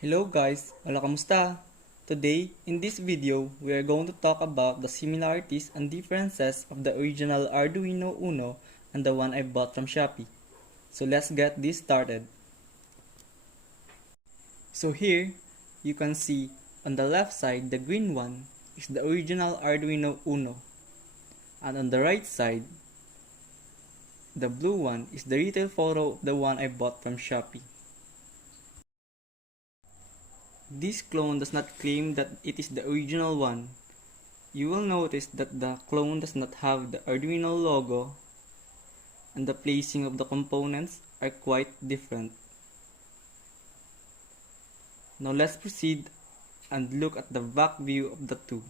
Hello guys, kamusta? Today, in this video, we are going to talk about the similarities and differences of the original Arduino Uno and the one I bought from Shopee. So let's get this started. So here, you can see on the left side, the green one is the original Arduino Uno. And on the right side, the blue one is the retail photo of the one I bought from Shopee. This clone does not claim that it is the original one. You will notice that the clone does not have the Arduino logo and the placing of the components are quite different. Now let's proceed and look at the back view of the two.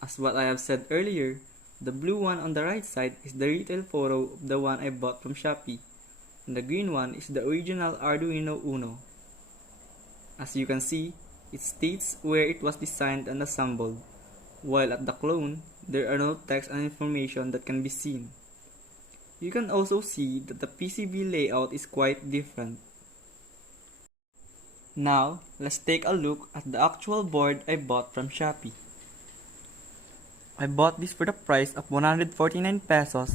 As what I have said earlier, the blue one on the right side is the retail photo of the one I bought from Shopee, and the green one is the original Arduino Uno. As you can see, it states where it was designed and assembled, while at the clone, there are no text and information that can be seen. You can also see that the PCB layout is quite different. Now, let's take a look at the actual board I bought from Shopee. I bought this for the price of 149 pesos,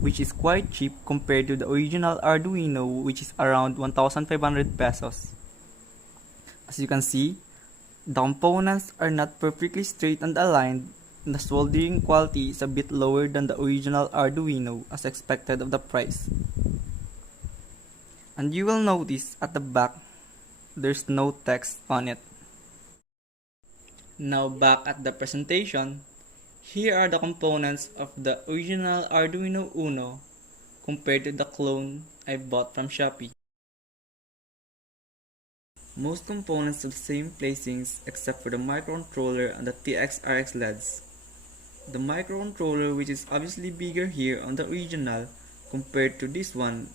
which is quite cheap compared to the original Arduino, which is around 1,500 pesos. As you can see, the components are not perfectly straight and aligned, and the soldering quality is a bit lower than the original Arduino as expected of the price. And you will notice at the back, there's no text on it. Now back at the presentation, here are the components of the original Arduino Uno compared to the clone I bought from Shopee. Most components have the same placings except for the microcontroller and the TX-RX LEDs. The microcontroller, which is obviously bigger here on the original compared to this one,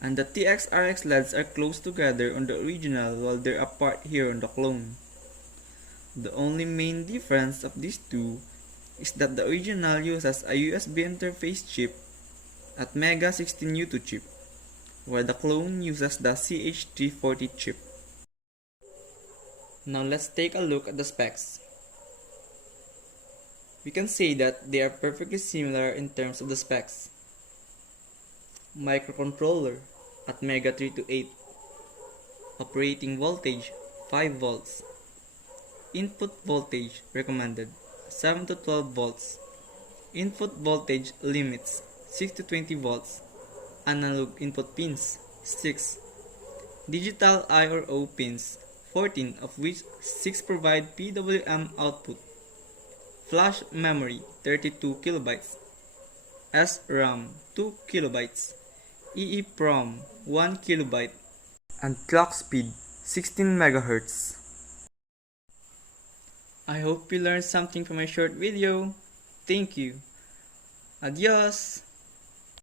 and the TX-RX LEDs are close together on the original while they're apart here on the clone. The only main difference of these two is that the original uses a USB interface chip at Mega 16U2 chip, while the clone uses the CH340 chip. Now let's take a look at the specs. We can say that they are perfectly similar in terms of the specs. Microcontroller at Mega 328. Operating voltage 5 volts. Input voltage recommended 7 to 12 volts. Input voltage limits 6 to 20 volts. Analog input pins 6. Digital I or O pins 14, of which 6 provide PWM output. Flash memory 32 kilobytes. SRAM 2 kilobytes. EEPROM 1 kilobyte. And clock speed 16 megahertz. I hope you learned something from my short video. Thank you. Adios!